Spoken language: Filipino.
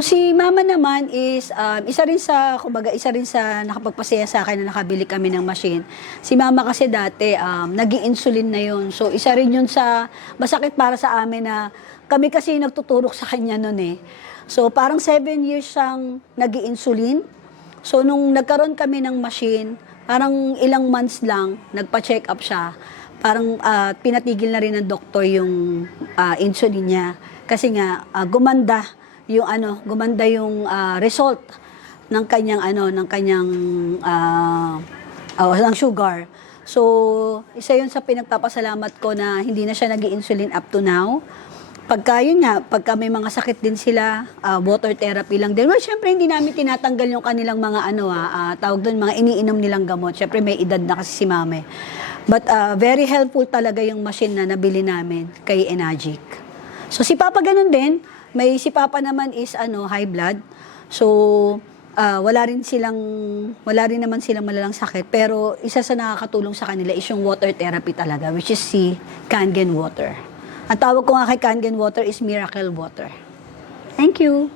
Si mama naman is, isa rin sa nakapagpasaya sa akin na nakabili kami ng machine. Si mama kasi dati, nag-i-insulin na yun. So, isa rin yun sa masakit para sa amin na kami kasi nagtuturok sa kanya nun eh. So, parang 7 years siyang nag-i-insulin. So, nung nagkaroon kami ng machine, parang ilang months lang, nagpa-check up siya. Parang pinatigil na rin ng doktor yung insulin niya. Kasi nga, gumanda yung result ng kanyang ng sugar. So, isa 'yun sa pinagpapasalamat ko na hindi na siya nag-i-insulin up to now. Pagka may mga sakit din sila, water therapy lang din. Well, syempre hindi namin tinatanggal yung kanilang mga tawag doon, mga iniinom nilang gamot. Syempre may edad na kasi si mame. But very helpful talaga yung machine na nabili namin kay Enagic. So si Papa ganun din. Si Papa naman is high blood. So wala rin naman silang malalang sakit, pero isa sa nakakatulong sa kanila is yung water therapy talaga, which is si Kangen water. Ang tawag ko nga kay Kangen water is miracle water. Thank you.